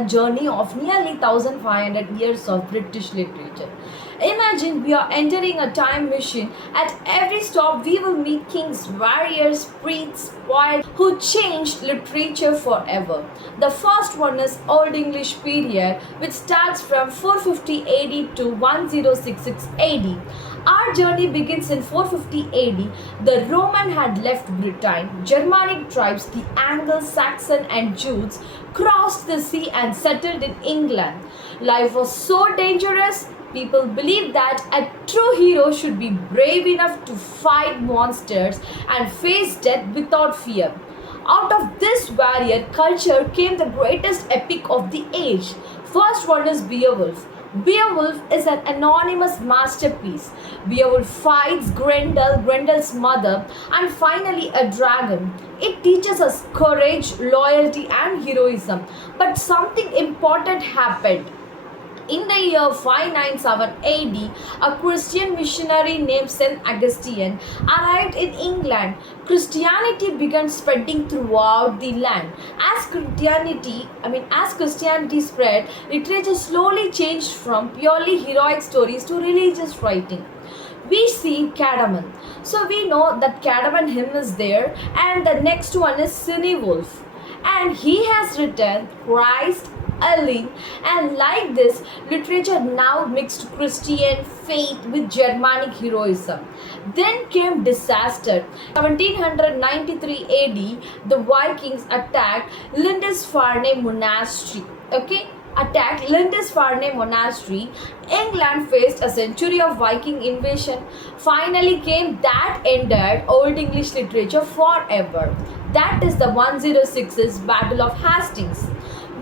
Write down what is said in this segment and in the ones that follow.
a journey of nearly 1500 years of British literature. Imagine we are entering a time machine. At every stop, we will meet kings, warriors, priests, poets who changed literature forever. The first one is Old English period, which starts from 450 AD to 1066 AD. Our journey begins in 450 AD. The Roman had left Britain. Germanic tribes, the Angles, Saxon, and Jutes, crossed the sea and settled in England. Life was so dangerous. People believed that a true hero should be brave enough to fight monsters and face death without fear. Out of this warrior culture came the greatest epic of the age. First one is Beowulf. Beowulf is an anonymous masterpiece. Beowulf fights Grendel, Grendel's mother, and finally a dragon. It teaches us courage, loyalty, and heroism. But something important happened. In the year 597 AD, a Christian missionary named St. Augustine arrived in England. Christianity began spreading throughout the land. As Christianity spread, literature slowly changed from purely heroic stories to religious writing. We see Caedmon. So we know that Caedmon hymn is there, and the next one is Woolf. And he has written Christ, Ellie, and like this, literature now mixed Christian faith with Germanic heroism. Then came disaster. 1793 AD, the Vikings attacked Lindisfarne Monastery. England faced a century of Viking invasion. Finally came that ended Old English literature forever. That is the 106's Battle of Hastings.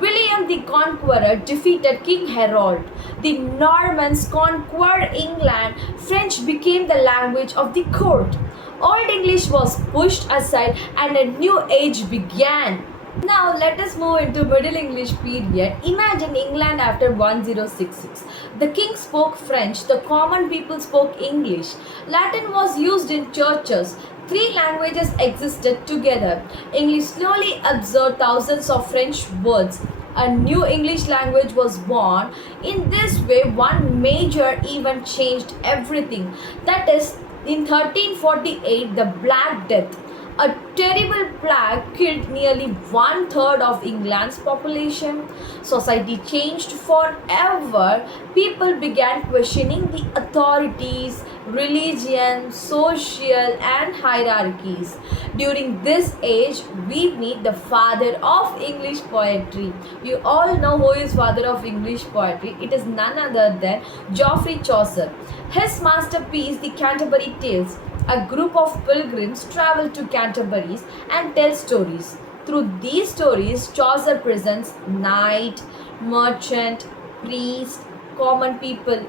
William the Conqueror defeated King Harold. The Normans conquered England. French became the language of the court. Old English was pushed aside and a new age began. Now let us move into Middle English period. Imagine England after 1066. The king spoke French, the common people spoke English. Latin was used in churches. Three languages existed together. English slowly absorbed thousands of French words. A new English language was born. In this way, one major event changed everything. That is, in 1348, the Black Death. A terrible plague killed nearly 1/3 of England's population. Society changed forever. People began questioning the authorities, religion, social, and hierarchies. During this age, we meet the father of English poetry. You all know who is father of English poetry. It is none other than Geoffrey Chaucer. His masterpiece, The Canterbury Tales. A group of pilgrims travel to Canterbury and tell stories. Through these stories, Chaucer presents knight, merchant, priest, common people,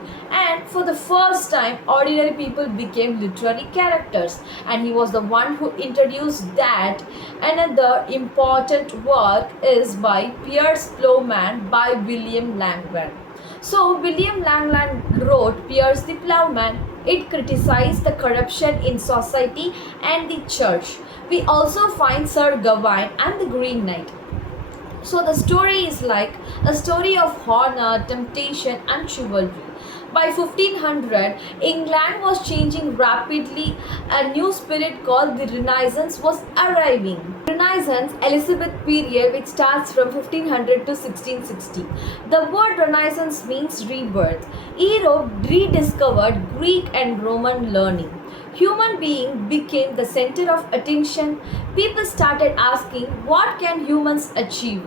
and for the first time, ordinary people became literary characters, and he was the one who introduced that. Another important work is by Piers Plowman by William Langland. So William Langland wrote Piers the Plowman. It criticized the corruption in society and the church. We also find Sir Gawain and the Green Knight. So the story is like a story of honor, temptation, and chivalry. By 1500, England was changing rapidly. A new spirit called the Renaissance was arriving. Renaissance, Elizabeth period, which starts from 1500 to 1660. The word Renaissance means rebirth. Europe rediscovered Greek and Roman learning. Human being became the center of attention. People started asking, what can humans achieve?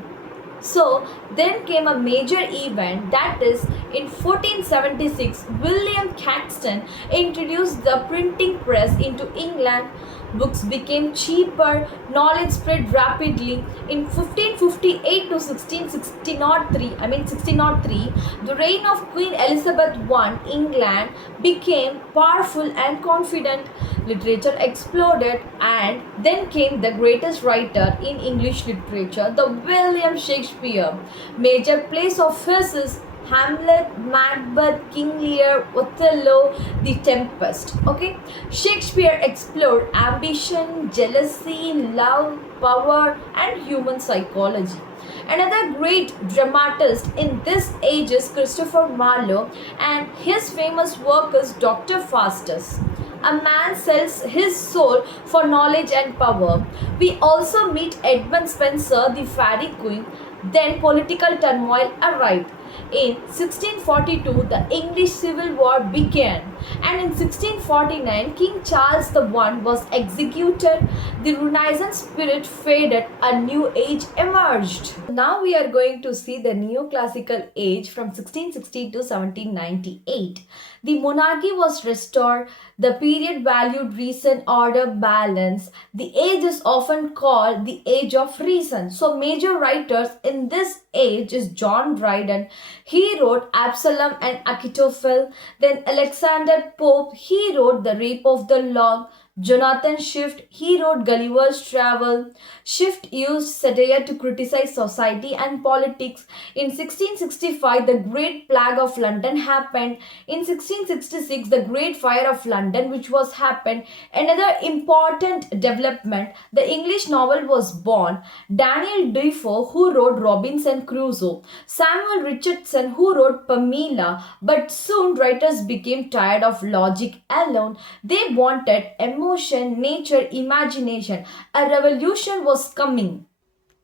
So then came a major event, that is in 1476 William Caxton introduced the printing press into England. Books became cheaper, knowledge spread rapidly. In 1558 to 1603, the reign of Queen Elizabeth I, England became powerful and confident. Literature exploded, and then came the greatest writer in English literature, the William Shakespeare. Major plays of his is Hamlet, Macbeth, King Lear, Othello, The Tempest. Okay, Shakespeare explored ambition, jealousy, love, power, and human psychology. Another great dramatist in this age is Christopher Marlowe, and his famous work is Dr. Faustus. A man sells his soul for knowledge and power. We also meet Edmund Spenser, the Fairy Queen. Then political turmoil arrived. In 1642, the English Civil War began, and in 1649, King Charles I was executed. The Renaissance spirit faded, a new age emerged. Now we are going to see the Neoclassical age from 1660 to 1798. The monarchy was restored, the period valued reason, order, balance. The age is often called the age of reason. So major writers in this age is John Dryden. He wrote Absalom and Achitophel. Then Alexander Pope, he wrote The Rape of the Lock. Jonathan Swift, he wrote Gulliver's Travel. Swift used satire to criticize society and politics. In 1665, the Great Plague of London happened. In 1666, the Great Fire of London, which was happened. Another important development, the English novel was born. Daniel Defoe, who wrote Robinson Crusoe. Samuel Richardson, who wrote Pamela. But soon writers became tired of logic alone. They wanted emotion, nature, imagination. A revolution was coming.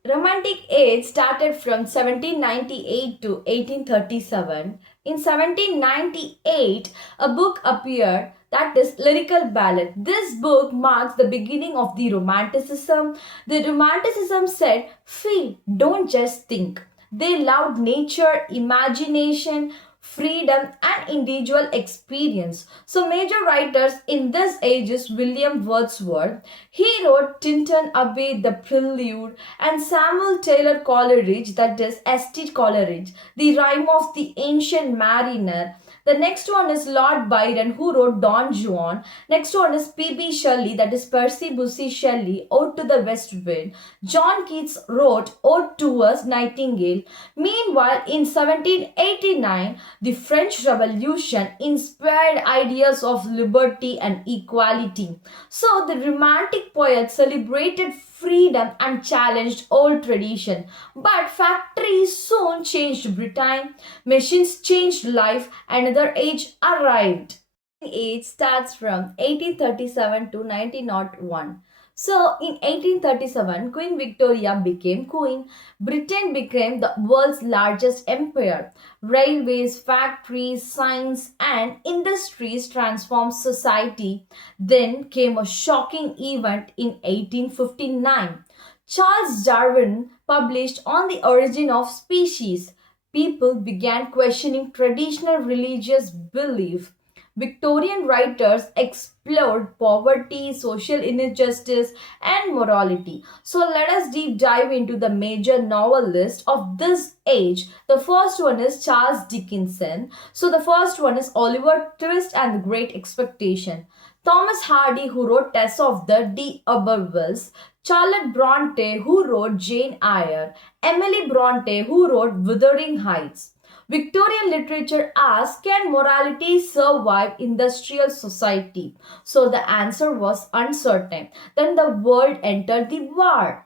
Romantic age started from 1798 to 1837. In 1798, a book appeared, that is Lyrical Ballad. This book marks the beginning of the Romanticism. The Romanticism said, feel, don't just think. They loved nature, imagination, freedom and individual experience. So major writers in this age is William Wordsworth. He wrote Tintin Abbey, The Prelude, and Samuel Taylor Coleridge, that is St. Coleridge, The Rime of the Ancient Mariner. The next one is Lord Byron, who wrote Don Juan. Next one is P.B. Shelley, that is Percy Bussy Shelley, Ode to the West Wind. John Keats wrote Ode to a Nightingale. Meanwhile, in 1789, the French Revolution inspired ideas of liberty and equality. So the Romantic poets celebrated freedom and challenged old tradition. But factories soon changed Britain, machines changed life, another age arrived. Age starts from 1837 to 1901. So in 1837, Queen Victoria became queen. Britain became the world's largest empire. Railways, factories, science and industries transformed society. Then came a shocking event in 1859. Charles Darwin published On the Origin of Species. People began questioning traditional religious belief. Victorian writers explored poverty, social injustice, and morality. So let us deep dive into the major novelists of this age. The first one is Charles Dickens. So the first one is Oliver Twist and the Great Expectation. Thomas Hardy, who wrote Tess of the D'Urbervilles. Charlotte Bronte, who wrote Jane Eyre. Emily Bronte, who wrote Wuthering Heights. Victorian literature asks, can morality survive industrial society? So the answer was uncertain. Then the world entered the war.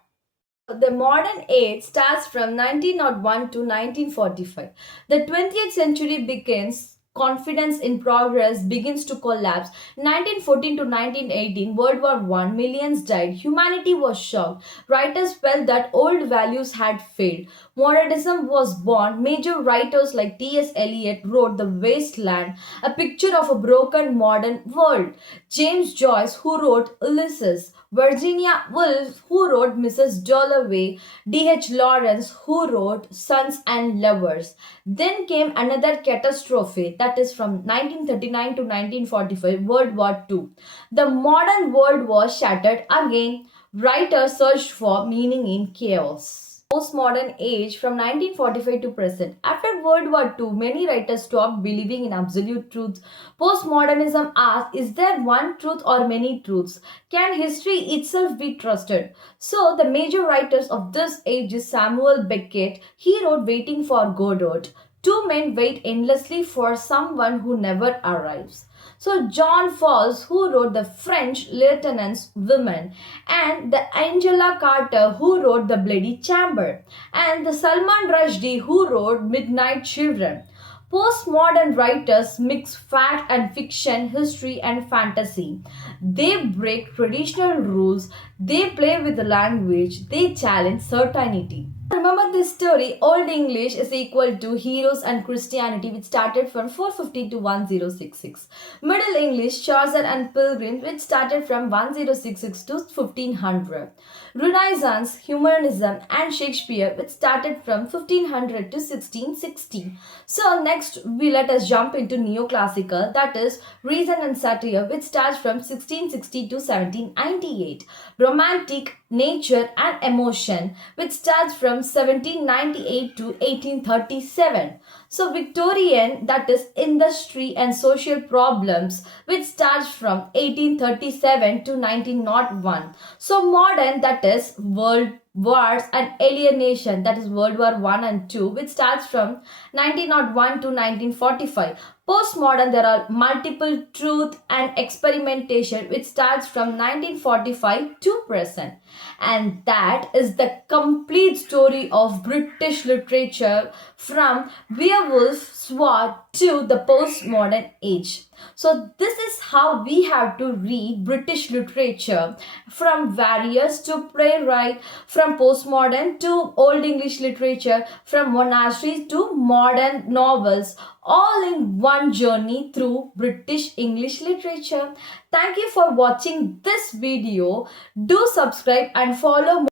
The modern age starts from 1901 to 1945. The 20th century begins. Confidence in progress begins to collapse. 1914 to 1918, World War I, millions died. Humanity was shocked. Writers felt that old values had failed. Modernism was born. Major writers like T.S. Eliot wrote The Waste Land, a picture of a broken modern world. James Joyce, who wrote Ulysses. Virginia Woolf, who wrote Mrs. Dalloway. D.H. Lawrence, who wrote Sons and Lovers. Then came another catastrophe, that is from 1939 to 1945, World War II. The modern world was shattered again. Writers searched for meaning in chaos. Postmodern age from 1945 to present. After World War II, many writers stopped believing in absolute truths. Postmodernism asks, is there one truth or many truths? Can history itself be trusted? So, the major writers of this age is Samuel Beckett. He wrote Waiting for Godot. Two men wait endlessly for someone who never arrives. So John Fawkes, who wrote The French Lieutenant's Women, and the Angela Carter, who wrote The Bloody Chamber, and the Salman Rushdie, who wrote Midnight Children. Postmodern writers mix fact and fiction, history and fantasy. They break traditional rules, they play with the language, they challenge certainty. Remember this story, Old English is equal to heroes and Christianity, which started from 450 to 1066. Middle English, Chaucer and Pilgrims, which started from 1066 to 1500. Renaissance, Humanism and Shakespeare, which started from 1500 to 1660. So next we let us jump into Neoclassical, that is Reason and Satire, which starts from 1660 to 1798. Romantic, Nature and Emotion, which starts from 1798 to 1837. So Victorian, that is Industry and Social Problems, which starts from 1837 to 1901. So Modern, that is World Wars and Alienation, that is World War I and II, which starts from 1901 to 1945. Postmodern, there are multiple truth and experimentation, which starts from 1945 to present. And that is the complete story of British literature from Beowulf Sword to the postmodern age. So this is how we have to read British literature, from various to playwright, from postmodern to Old English literature, from monasteries to modern novels, all in one journey through British English literature. Thank you for watching this video. Do subscribe and follow